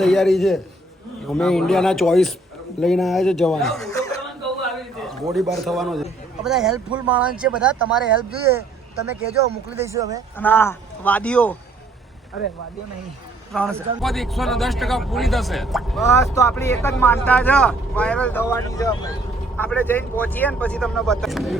તૈયારી છે. અમે ઇન્ડિયાના ચોઈસ લઈને આવ્યા છે જવાના. બોડી બાર થવાનો છે. બધા હેલ્પફુલ માણસ છે બધા. તમારે હેલ્પ જોઈએ તમે કહેજો, મોકલી દઈશું અમે. ના વાદીઓ, અરે વાદીઓ નહીં, 110% પૂરી થશે. બસ તો આપણી એક જ માનતા છે, વાયરલ થવાની છે. આપણે જઈને પહોંચીએ ને પછી તમને બતાવીએ.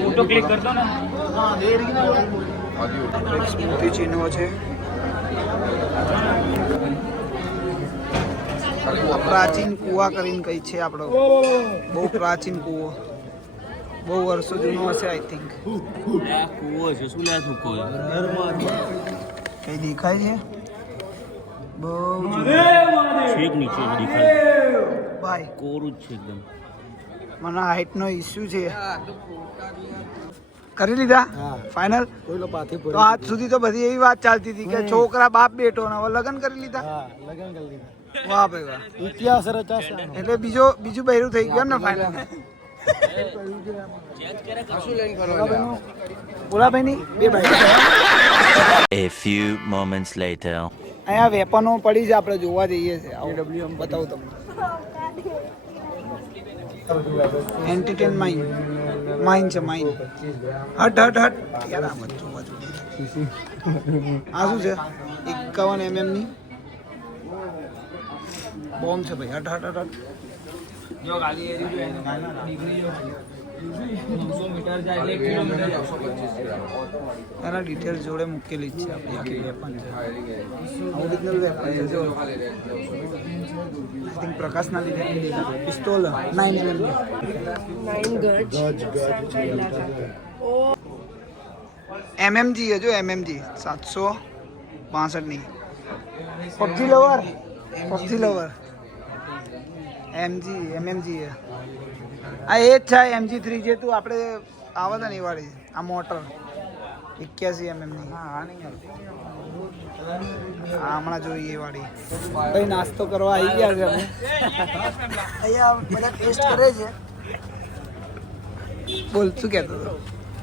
ફોટો ક્લિક કરતો ને. સ્મૃતિ ચિહ્નો છે. પ્રાચીન કુવા કરીને કઈ છે આપણો, બહુ પ્રાચીન કુવો, બહુ વર્ષો જૂનો હશે. આઈ થિંક કુવો છે. શું લે થૂકો કઈ દેખાય છે? બહુ છેક નીચે દેખાય ભાઈ, કોરું જ છે એકદમ. મને હાઈટ નો ઇસ્યુ છે. કરી લીધા ફાઇનલ? તો આજ સુધી તો બધી એવી વાત ચાલતી હતી કે છોકરા બાપ બેટો ને હવે લગ્ન કરી લીધા. વાહ ભાઈ વાહ, ઇતિહાસ રચાશે. એટલે બીજું બહેરું થઈ ગયું ને ફાઇનલ. બોલાભાઈ ની બે ભાઈ. A few moments later. અહીંયા વેપનો પડી છે, આપણે જોવા જઈએ છે. AWM બતાવું તમને. એન્ટરટેન માઇન છે, માઇન. હટ હટ હટ યાર, આમ જ જોવા જોઈએ. આ શું છે? 51 mm ની બોમ્બ છે ભાઈ. હટ હટ હટ હટ. જો ગાલી એ જો એને ડિગ્રી જો 900 મીટર જાય એટલે કિલોમીટર 125. એના ડિટેલ જોડે મૂકેલી જ છે આપણી આખી વેપન છે. ઓરિજિનલ વેપન છે. જો આઈ થિંક પ્રકાશના લીધે પિસ્તોલ 9 mm 9 MMG છે. જો MMG 762 ની PUBG lover, PUBG lover. MMG છે. આ એ જ છે MG3 જે તું આપણે આવે ને એ વાળી. આ મોટર 81 mm ની. હા હમણાં જોઈએ એ વાળી. ભાઈ નાસ્તો કરવા આવી ગયા છે અમે. અહીંયા બધા ટેસ્ટ કરે છે. બોલ શું કહેતો હતો?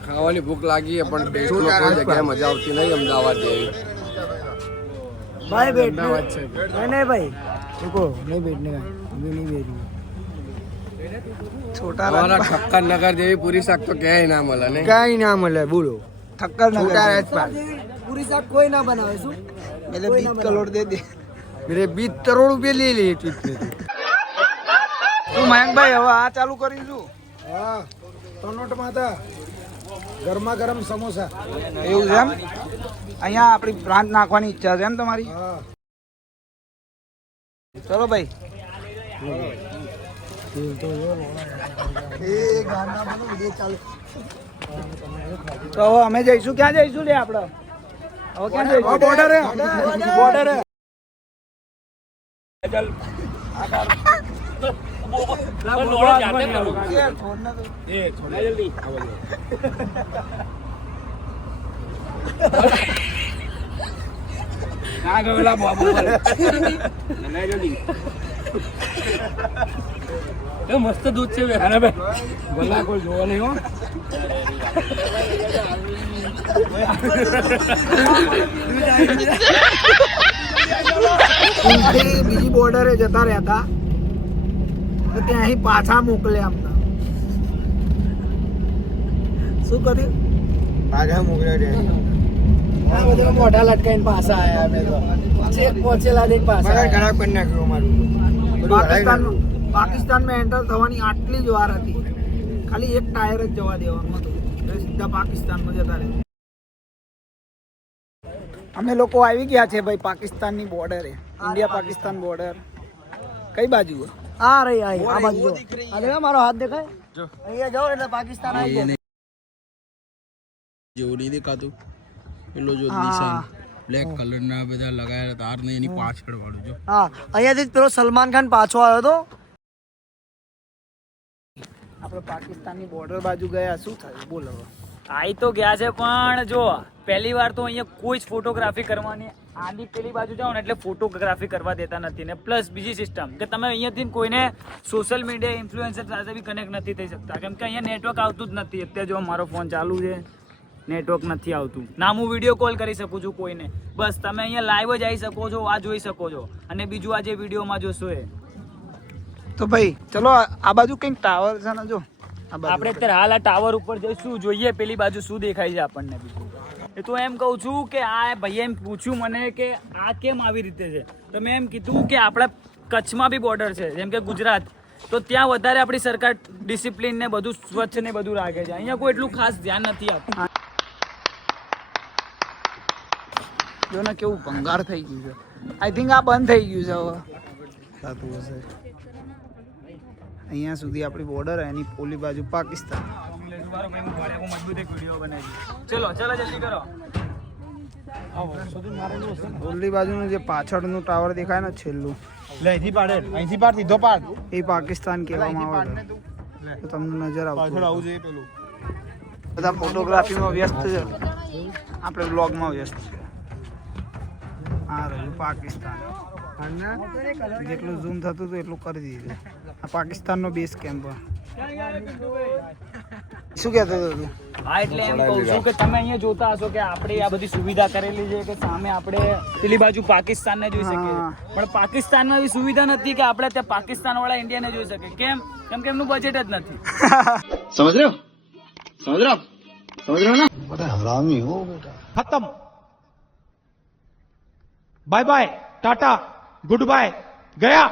ખાવાની ભૂખ લાગી પણ ટેસ્ટમાં કોઈ જગ્યાએ મજા આવતી નહીં અમદાવાદ જેવી. ભાઈ બેઠને નહીં ભાઈ રૂકો નહીં બેઠને કાંઈ નહીં બેઠી. છોટા ઠક્કર નગર જેવી પૂરી શાક તો ક્યાંય ના મળે ને. કઈ ના મળે. બોલો ઠક્કર પૂરી શાક કોઈ ના બનાવે. શું એટલે 20 કરોડ દે દે. મેરે 20 કરોડ રૂપિયા લઈ લે. તું મયંકભાઈ હવે આ ચાલુ કરીશું. હા, ટોનોટ માતા ગરમા ગરમ સમોસા. એવું છે એમ? અહીંયા આપણી પ્રાંત નાખવાની ઈચ્છા છે એમ તમારી? હા ચલો ભાઈ. તો હવે અમે જઈશું. ક્યાં જઈશું લે આપણે? હવે ક્યાં જઈશું? બોર્ડરે બોર્ડરે. મસ્ત દૂધ છે ભલા કોઈ જોવા નહીં હો. બીજી બોર્ડરે જતા રહેતા તો ત્યાંથી પાછા મોકલે અમને. શું કર્યું? પાછા મોકલ્યા. આ બધા મોઢા લટકાઈને પાછા આયા અમે તો. ચેક પહોંચેલા દે પાછા ખરાબ કરી નાખ્યું અમારું. પાકિસ્તાનમાં એન્ટર થવાની આટલી જ વાર હતી. ખાલી એક ટાયર જ જવા દેવાનું હતું. સીધા પાકિસ્તાનમાં જતા રહે. અમે લોકો આવી ગયા છે ભાઈ પાકિસ્તાનની બોર્ડરે, ઇન્ડિયા પાકિસ્તાન બોર્ડર. કઈ બાજુ? આ રહી આ બાજુ જો મારો હાથ દેખાય જો અહીંયા જાઓ એટલે પાકિસ્તાન આવી જાય. જેવું નહીં દેખાતું પેલો જો નિશાન બ્લેક કલર ના બધા લગાયેલા તાર ને એની પાછળ વાળું જો. હા અહીંયાથી પેલો સલમાન ખાન પાછો આવ્યો હતો. આપણે પાકિસ્તાનની બોર્ડર બાજુ ગયા, શું થયું બોલો? આઈ તો ગયા છે પણ જો પહેલી વાર તો અહીંયા કોઈ જ ફોટોગ્રાફી કરવાની, આની પેલી બાજુ જાઓ ને એટલે ફોટોગ્રાફી કરવા દેતા નથી. ને પ્લસ બીજી સિસ્ટમ કે તમે અહીંયાથી કોઈને સોશિયલ મીડિયા ઇન્ફ્લુએન્સર સાથે બી કનેક્ટ નથી થઈ શકતા, કેમ કે અહીંયા નેટવર્ક આવતું જ નથી. અત્યારે જો મારો ફોન ચાલુ છે, નેટવર્ક નથી આવતું. ના હું વિડીયો કોલ કરી શકું છું કોઈને, બસ તમે અહીંયા લાઈવ જ આવી શકો છો, આ જોઈ શકો છો. અને બીજું આ જે વિડીયોમાં જોશો એ તો ભાઈ ચલો આ બાજુ કંઈક ટાવર છે ને, જો આપણે અત્યારે હાલ આ ટાવર ઉપર જઈશું, જોઈએ પેલી બાજુ શું દેખાય છે આપણને. બીજું એ તો એમ કહું છું કે આ ભાઈએ એમ પૂછ્યું મને કે આ કેમ આવી રીતે છે, તો મેં એમ કીધું કે આપણા કચ્છમાં બી બોર્ડર છે જેમ કે ગુજરાત, તો ત્યાં વધારે આપણી સરકાર ડિસિપ્લિન ને બધું સ્વચ્છ ને બધું રાખે છે. અહીંયા કોઈ એટલું ખાસ ધ્યાન નથી આપતું. જો ને કેવું ભંગાર થઈ ગયું છે. આઈ થિંક આ બંધ થઈ ગયું છે હવે, થતું હશે. અહીંયા સુધી આપણી બોર્ડર, એની પોલી બાજુ પાકિસ્તાન. મજબૂત એક વિડીયો બનાવી. ચલો ચલો જલ્દી કરો. પોલી બાજુનું જે પાછળનું ટાવર દેખાય ને છેલ્લું, અહીંથી પાડ સીધો પાડ. એ પાકિસ્તાન કહેવામાં આવે છે. તો તમને નજર આવશે. બધા ફોટોગ્રાફીમાં વ્યસ્ત છે, આપણે બ્લોગમાં વ્યસ્ત છે. આ રહ્યું પાકિસ્તાન. જેટલું ઝૂમ થતું હતું એટલું કરી દીધું. આ પાકિસ્તાનનો બેઝ કેમ્પ. શું કહેતો હતો તું? હા એટલે એમ કહું છું કે તમે અહીંયા જોતા હશો કે આપણે આ બધી સુવિધા કરેલી છે કે સામે આપણે પેલી બાજુ પાકિસ્તાનને જોઈ શકીએ, પણ પાકિસ્તાનમાં એવી સુવિધા નથી કે આપણે ત્યાં પાકિસ્તાન વાળા ઇન્ડિયાને જોઈ શકે. કેમ? કેમ કે એમનું બજેટ જ નથી. સમજ રહ્યો ના? બધા હરામી હો બેટા. खत्म bye bye tata goodbye गया.